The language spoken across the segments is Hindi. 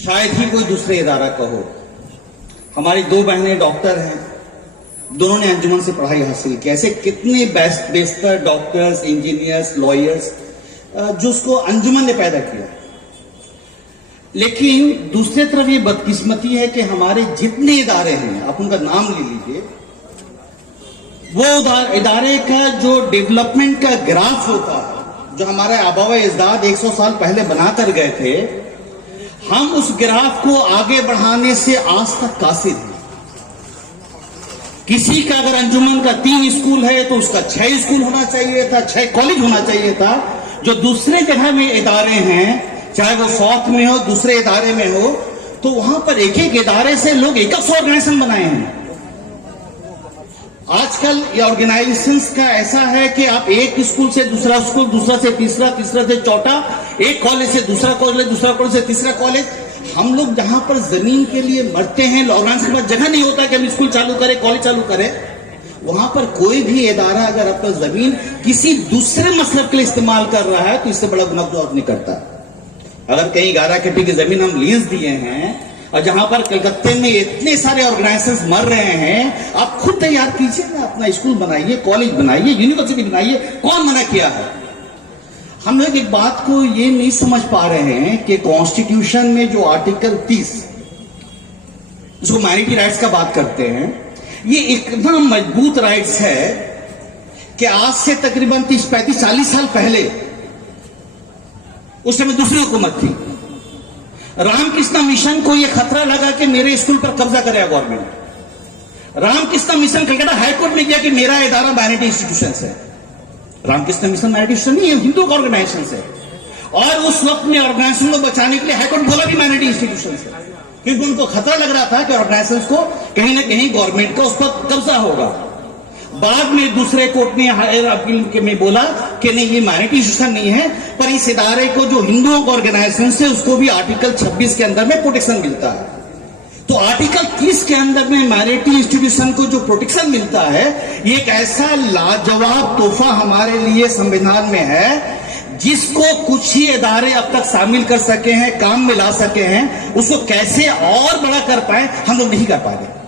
शायद ही कोई दूसरे इदारा का हो। हमारी दो बहनें डॉक्टर हैं, दोनों ने अंजुमन से पढ़ाई हासिल की। ऐसे कितने बेहतर डॉक्टर्स, इंजीनियर्स, लॉयर्स जो उसको अंजुमन ने पैदा किया। लेकिन दूसरी तरफ ये बदकिस्मती है कि हमारे जितने इदारे हैं, आप उनका नाम ले लीजिए, वो इदारे का जो डेवलपमेंट का ग्राफ होता है, जो हमारे आबावा अजदाद 100 साल पहले बनाकर गए थे, हम उस ग्राफ को आगे बढ़ाने से आज तक कासिर हैं। किसी का अगर अंजुमन का 3 स्कूल है तो उसका 6 स्कूल होना चाहिए था, 6 कॉलेज होना चाहिए था। जो दूसरे जगह में इदारे हैं, चाहे वो साउथ में हो, दूसरे इदारे में हो, तो वहां पर एक एक इदारे से लोग एक ऑर्गेनाइजेशन बनाए हैं। आजकल ये ऑर्गेनाइजेशंस का ऐसा है कि आप एक स्कूल से दूसरा स्कूल, दूसरा से तीसरा, तीसरा से चौथा, एक कॉलेज से दूसरा कॉलेज, दूसरा कॉलेज से तीसरा कॉलेज। हम लोग जहां पर जमीन के लिए मरते हैं, लॉकडाउन के बाद जगह नहीं होता कि हम स्कूल चालू करें, कॉलेज चालू करें, वहां पर कोई भी इदारा अगर अपना जमीन किसी दूसरे मसलब के लिए इस्तेमाल कर रहा है तो इससे बड़ा गुनाह और नहीं करता। अगर कहीं 11 कट्टी की जमीन हम लीज दिए हैं और जहां पर कलकत्ते में इतने सारे ऑर्गेनाइजेशंस मर रहे हैं, आप खुद तैयार कीजिए ना, अपना स्कूल बनाइए, कॉलेज बनाइए, यूनिवर्सिटी बनाइए। कौन मना किया है? हम लोग एक बात को ये नहीं समझ पा रहे हैं कि कॉन्स्टिट्यूशन में जो आर्टिकल 30 जो माइनॉरिटी राइट्स का बात करते हैं, ये इतना मजबूत राइट्स है कि आज से तकरीबन 30, 35, 40 साल पहले उस समय दूसरी हुकूमत थी, रामकृष्ण मिशन को यह खतरा लगा कि मेरे स्कूल पर कब्जा करेगा government. Ramakrishna mission Calcutta high court में गया कि मेरा इदारा माइनॉरिटी इंस्टीट्यूशन है। रामकृष्ण मिशन माइनॉरिटी इंस्टीट्यूशन नहीं है, हिंदू का ऑर्गेनाइजेशन है। और उस वक्त में ऑर्गेनाइजेशन को बचाने के लिए हाईकोर्ट बोला भी माइनॉरिटी इंस्टीट्यूशन है, क्योंकि उनको खतरा लग रहा था कि ऑर्गेनाइजेशन को कहीं ना कहीं गवर्नमेंट का उस पर कब्जा होगा। बाद में दूसरे कोर्ट ने हायर अपील में बोला कि नहीं, ये माइनॉरिटी इंस्टीट्यूशन नहीं है, पर इस इदारे को जो हिंदुओं का ऑर्गेनाइजेशन से उसको भी आर्टिकल 26 के अंदर में प्रोटेक्शन मिलता है। तो आर्टिकल 30 के अंदर में माइनॉरिटी इंस्टीट्यूशन को जो प्रोटेक्शन मिलता है, ये एक ऐसा लाजवाब तोहफा हमारे लिए संविधान में है, जिसको कुछ ही इदारे अब तक शामिल कर सके हैं, काम में ला सके हैं। उसको कैसे और बड़ा कर पाए, हम लोग नहीं कर पा रहे।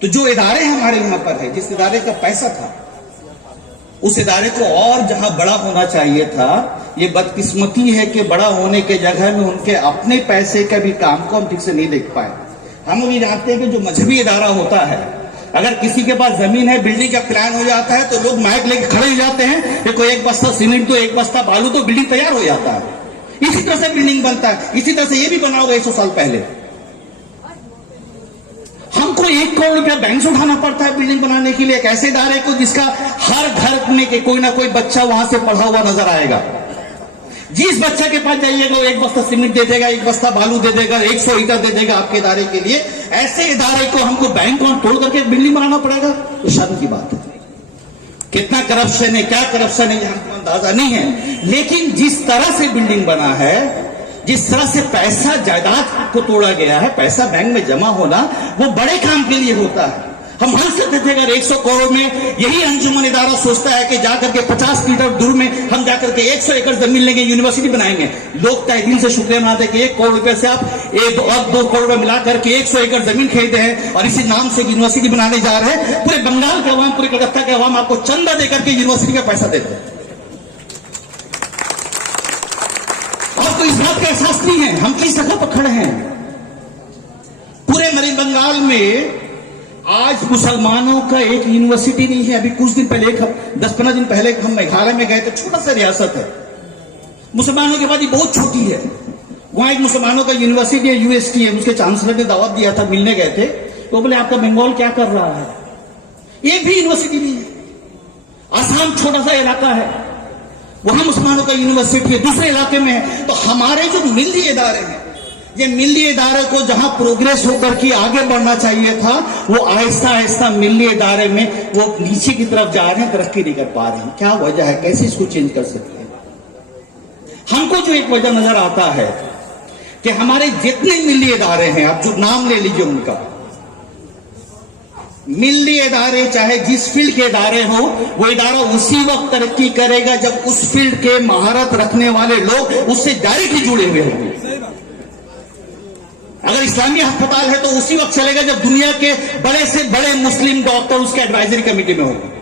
तो जो इदारे हमारे यहां पर है, जिस इदारे का पैसा था, उस इदारे को और जहां बड़ा होना चाहिए था, ये बदकिस्मती है कि बड़ा होने के जगह में उनके अपने पैसे का भी काम को हम ठीक से नहीं देख पाए। हम लोग ये जानते हैं कि जो मजहबी इदारा होता है, अगर किसी के पास जमीन है, बिल्डिंग का प्लान हो जाता है तो लोग माइक लेके खड़े हो जाते हैं, देखो एक बस्ता सीमेंट दो, एक बस्ता बालू दो, बिल्डिंग तैयार हो जाता है। इसी तरह से बिल्डिंग बनता है। इसी तरह से ये भी बना होगा 100 साल पहले। हमको 1 करोड़ रुपया बैंक से उठाना पड़ता है बिल्डिंग बनाने के लिए, एक ऐसे इदारे को जिसका हर घर में के कोई ना कोई बच्चा वहां से पढ़ा हुआ नजर आएगा। जिस बच्चा के पास जाइएगा वो 1 बस्ता सीमेंट दे देगा, 1 बस्ता बालू दे देगा, 100 ईटा दे देगा आपके इदारे के लिए। ऐसे इदारे को हमको बैंक को तोड़ करके बिल्डिंग बनाना पड़ेगा, तो शर्म की बात है। कितना करप्शन है, क्या करप्शन है, हमको अंदाजा नहीं है। लेकिन जिस तरह से बिल्डिंग बना है, जिस तरह से पैसा जायदाद को तोड़ा गया है, पैसा बैंक में जमा होना वो बड़े काम के लिए होता है। हम हंस सकते थे अगर 100 करोड़ में यही अंजुमन इदारा सोचता है कि जाकर के 50 मीटर दूर में हम जाकर के 100 एकड़ जमीन लेंगे, यूनिवर्सिटी बनाएंगे। लोग तहे दिल से शुक्रिया मनाते कि 1 करोड़ रुपए से आप 1 और 2 करोड़ रुपए मिलाकर के 100 एकड़ जमीन खरीदे हैं और इसी नाम से यूनिवर्सिटी बनाने जा रहे हैं। पूरे बंगाल के अवाम, पूरे कलकत्ता के अवाम आपको चंदा देकर के यूनिवर्सिटी का पैसा देते हैं। आपको इस बात का एहसास नहीं है हम किस जगह पर खड़े हैं। पूरे मरी बंगाल में आज मुसलमानों का एक यूनिवर्सिटी नहीं है। अभी कुछ दिन पहले, 10-15 दिन पहले हम मेघालय में गए थे, छोटा सा रियासत है, मुसलमानों की आबादी बहुत छोटी है। वहां एक मुसलमानों का यूनिवर्सिटी है, यूएसटी है, उसके चांसलर ने दावत दिया था, मिलने गए थे, तो बोले आपका बंगाल क्या कर रहा है? एक भी यूनिवर्सिटी नहीं है। आसाम छोटा सा इलाका है, वहां मुसलमानों का यूनिवर्सिटी है, दूसरे इलाके में है। तो हमारे जो मिली इदारे हैं, ये मिली इदारे को जहां प्रोग्रेस होकर के आगे बढ़ना चाहिए था, वो आहिस्ता आहिस्ता मिली इदारे में वो नीचे की तरफ जा रहे हैं, तरक्की नहीं कर पा रहे हैं। क्या वजह है? कैसे इसको चेंज कर सकते हैं? हमको जो एक वजह नजर आता है कि हमारे जितने मिली इदारे हैं, आप जो नाम ले लीजिए उनका, मिली इदारे चाहे जिस फील्ड के इदारे हो, वो इदारा उसी वक्त तरक्की करेगा जब उस फील्ड के महारत रखने वाले लोग उससे डायरेक्टली जुड़े हुए होंगे। अगर इस्लामी अस्पताल है तो उसी वक्त चलेगा जब दुनिया के बड़े से बड़े मुस्लिम डॉक्टर उसके एडवाइजरी कमेटी में होंगे।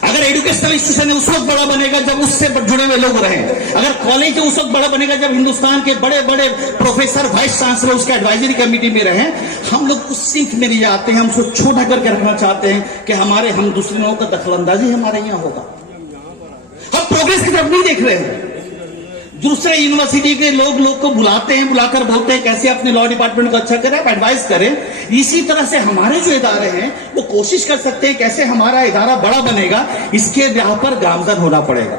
अगर एजुकेशनल इंस्टीट्यूशन है उस वक्त बड़ा बनेगा जब उससे जुड़े हुए लोग रहें। अगर कॉलेज है उस वक्त बड़ा बनेगा जब हिंदुस्तान के बड़े बड़े प्रोफेसर वाइस चांसलर उसके एडवाइजरी कमेटी में रहें। हम लोग उस सिंक में नहीं जाते हैं, हम उसको छोटा करके रखना चाहते हैं कि हम दूसरे लोगों का दखलंदाजी हमारे यहाँ होगा। हम प्रोग्रेस की तरफ नहीं देख रहे हैं। दूसरे यूनिवर्सिटी के लोग को बुलाते हैं, बुलाकर बोलते हैं कैसे अपने लॉ डिपार्टमेंट को अच्छा करें, एडवाइस करें। इसी तरह से हमारे जो इदारे हैं वो कोशिश कर सकते हैं कैसे हमारा इदारा बड़ा बनेगा, इसके यहाँ पर गामजन होना पड़ेगा।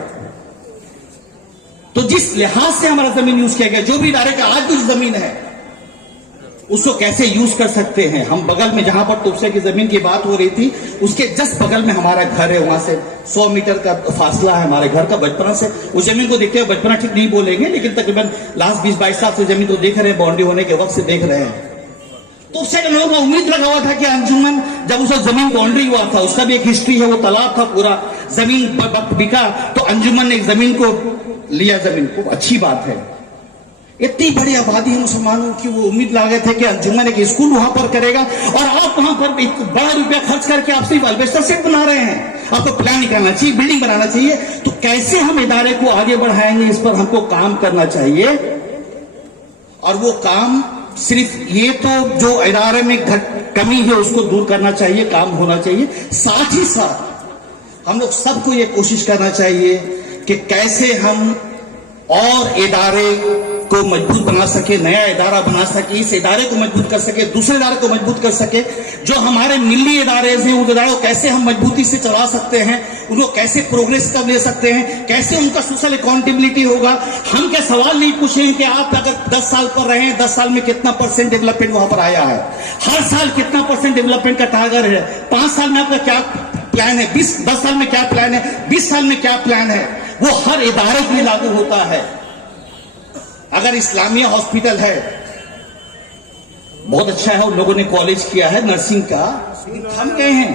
तो जिस लिहाज से हमारा जमीन यूज किया गया, जो भी इदारे का आज कुछ जमीन है उसको कैसे यूज कर सकते हैं। हम बगल में जहां पर तोपसे की जमीन की बात हो रही थी उसके जस्ट बगल में हमारा घर है, वहां से 100 मीटर का फासला है हमारे घर का बचपना से। उस जमीन को देखते हुए, बचपना ठीक नहीं बोलेंगे लेकिन तकरीबन लास्ट 20-22 साल से जमीन को देख रहे हैं, बाउंड्री होने के वक्त से देख रहे हैं। तो उससे लोगों को उम्मीद लगा हुआ था कि अंजुमन जब उस जमीन बाउंड्री हुआ था, उसका भी एक हिस्ट्री है, वो तालाब था पूरा, जमीन बिका तो अंजुमन ने एक जमीन को लिया, जमीन को, अच्छी बात है। इतनी बड़ी आबादी है मुसलमानों की, वो उम्मीद लगा गए थे कि अंजुमन एक स्कूल वहां पर करेगा और आप वहां पर एक बड़ा रुपया खर्च करके आप सिर्फ अल्बेस्टर सेट बना रहे हैं। आपको प्लान निकालना चाहिए, बिल्डिंग बनाना चाहिए। तो कैसे हम इदारे को आगे बढ़ाएंगे, इस पर हमको काम करना चाहिए। और वो काम सिर्फ ये तो जो इदारे में कमी है उसको दूर करना चाहिए, काम होना चाहिए। साथ ही साथ हम लोग सबको ये कोशिश करना चाहिए कि कैसे हम और इदारे को मजबूत बना सके, नया इदारा बना सके, इस इदारे को मजबूत कर सके, दूसरे इदारे को मजबूत कर सके। जो हमारे मिली इदारे हैं उन इदारों को कैसे हम मजबूती से चला सकते हैं, उनको कैसे प्रोग्रेस कर ले सकते हैं, कैसे उनका सोशल अकाउंटेबिलिटी होगा। हम क्या सवाल नहीं पूछेंगे कि आप अगर 10 साल पर रहे हैं, 10 साल में कितना % डेवलपमेंट वहां पर आया है, हर साल कितना % डेवलपमेंट का टारगेट है, 5 साल में आपका क्या प्लान है, 10 साल में क्या प्लान है, 20 साल में क्या प्लान है। वो हर इदारे के लिए लागू होता है। अगर इस्लामिया हॉस्पिटल है, बहुत अच्छा है, उन लोगों ने कॉलेज किया है नर्सिंग का, हम गए हैं।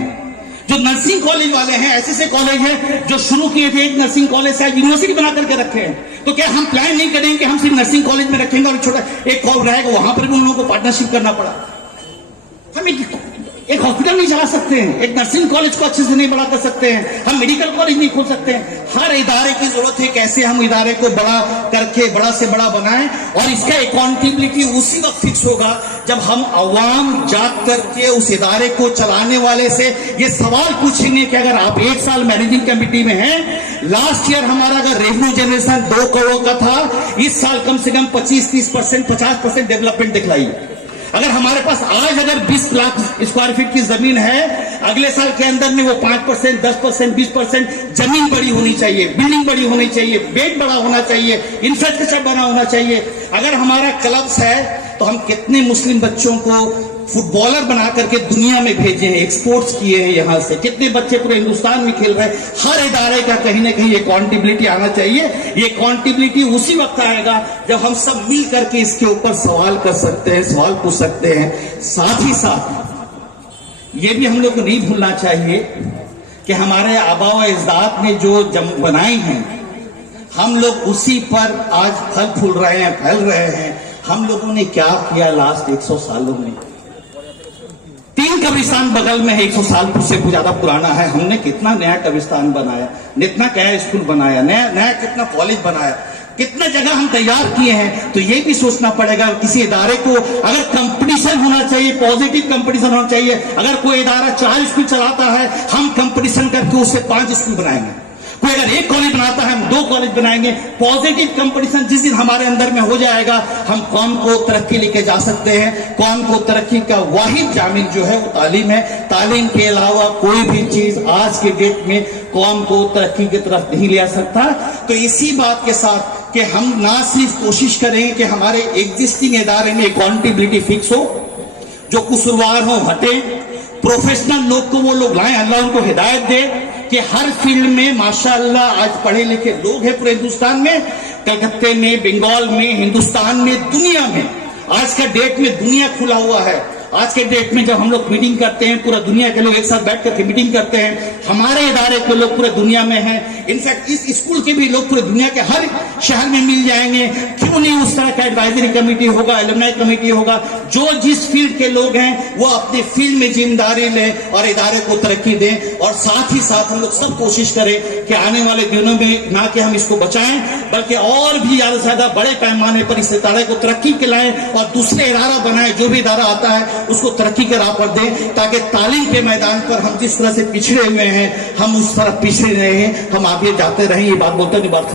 जो नर्सिंग कॉलेज वाले हैं, ऐसे कॉलेज हैं जो शुरू किए थे, एक नर्सिंग कॉलेज से यूनिवर्सिटी बना करके रखे हैं। तो क्या हम प्लान नहीं करेंगे कि हम सिर्फ नर्सिंग कॉलेज में रखेंगे और छोटा एक कॉल रहेगा, वहां पर भी उन लोगों को पार्टनरशिप करना पड़ा। हम एक हॉस्पिटल नहीं चला सकते हैं, एक नर्सिंग कॉलेज को अच्छे से नहीं बड़ा कर सकते हैं, हम मेडिकल कॉलेज नहीं खोल सकते हैं। हर इदारे की जरूरत है कैसे हम इदारे को बड़ा करके बड़ा से बड़ा बनाएं। और इसका अकाउंटेबिलिटी उसी वक्त फिक्स होगा जब हम अवाम जाग करके उस इदारे को चलाने वाले से ये सवाल पूछेंगे कि अगर आप 1 साल मैनेजिंग कमेटी में हैं, लास्ट ईयर हमारा अगर रेवेन्यू जनरेशन 2 करोड़ का था, इस साल कम से कम 25-30%, 50% डेवलपमेंट दिखलाइए। अगर हमारे पास आज अगर 20 लाख स्क्वायर फीट की जमीन है, अगले साल के अंदर में वो 5%, 10%, 20% जमीन बड़ी होनी चाहिए, बिल्डिंग बड़ी होनी चाहिए, बेड बड़ा होना चाहिए, इंफ्रास्ट्रक्चर बना होना चाहिए। अगर हमारा क्लब्स है तो हम कितने मुस्लिम बच्चों को फुटबॉलर बना करके दुनिया में भेजे हैं, एक्सपोर्ट्स किए हैं यहां से, कितने बच्चे पूरे हिंदुस्तान में खेल रहे हैं। हर इदारे का कहीं ना कहीं अकाउंटेबिलिटी आना चाहिए। ये अकाउंटेबिलिटी उसी वक्त आएगा जब हम सब मिल करके इसके ऊपर सवाल कर सकते हैं, सवाल पूछ सकते हैं। साथ ही साथ ये भी हम लोग को नहीं भूलना चाहिए कि हमारे आबा व अजदाद ने जो बनाई हैं, हम लोग उसी पर आज फल फूल रहे हैं, फैल रहे हैं। हम लोगों ने क्या किया लास्ट 100 सालों में? 3 कब्रिस्तान बगल में है, 100 साल से ज्यादा पुराना है। हमने कितना नया कब्रिस्तान बनाया, कितना नया स्कूल बनाया, नया कितना कॉलेज बनाया, कितना जगह हम तैयार किए हैं। तो ये भी सोचना पड़ेगा किसी इदारे को अगर कंपटीशन होना चाहिए, पॉजिटिव कंपटीशन होना चाहिए। अगर कोई इदारा 4 स्कूल चलाता है, हम कंपटीशन करके उससे 5 स्कूल बनाएंगे। कोई अगर 1 कॉलेज बनाता है, हम 2 कॉलेज बनाएंगे। पॉजिटिव कंपटीशन जिस दिन हमारे अंदर में हो जाएगा, हम कौम को तरक्की लेके जा सकते हैं। कौम को तरक्की का वाहिद जामिल जो है वो तालीम है। तालीम के अलावा कोई भी चीज आज के डेट में कौम को तरक्की की तरफ नहीं ले आ सकता। तो इसी बात के साथ कि हम ना सिर्फ कोशिश करेंगे कि हमारे एग्जिस्टिंग इदारे में अकाउंटेबिलिटी फिक्स हो, जो कसूरवार हो हटे, प्रोफेशनल लोग को वो लोग लाएं, अल्लाह उनको हिदायत दे कि हर फील्ड में माशाअल्लाह आज पढ़े लिखे लोग हैं पूरे हिंदुस्तान में, कलकत्ते में, बंगाल में, हिंदुस्तान में, दुनिया में। आज का डेट में दुनिया खुला हुआ है। आज के डेट में जब हम लोग मीटिंग करते हैं, पूरा दुनिया के लोग एक साथ बैठ करके मीटिंग करते हैं, हमारे इदारे के लोग पूरे दुनिया में हैं। इनफैक्ट इस स्कूल के भी लोग पूरे दुनिया के हर शहर में मिल जाएंगे। क्यों नहीं उस तरह का एडवाइजरी कमेटी होगा, एलुमनाई कमेटी होगा। जो जिस फील्ड के लोग हैं वो अपने फील्ड में जिम्मेदारी लें और इदारे को तरक्की दें। और साथ ही साथ हम लोग सब कोशिश करें कि आने वाले दिनों में ना कि हम इसको बचाएं बल्कि और भी ज्यादा से ज्यादा बड़े पैमाने पर इस इदारे को तरक्की के लाएं और दूसरे इदारा बनाए। जो भी इदारा आता है उसको तरक्की के राह पर दें, ताकि तालीम के मैदान पर हम जिस तरह से पिछड़े हुए हैं हम उस तरह पिछड़े रहे, हम आगे जाते रहें। ये बात बोलते नहीं बात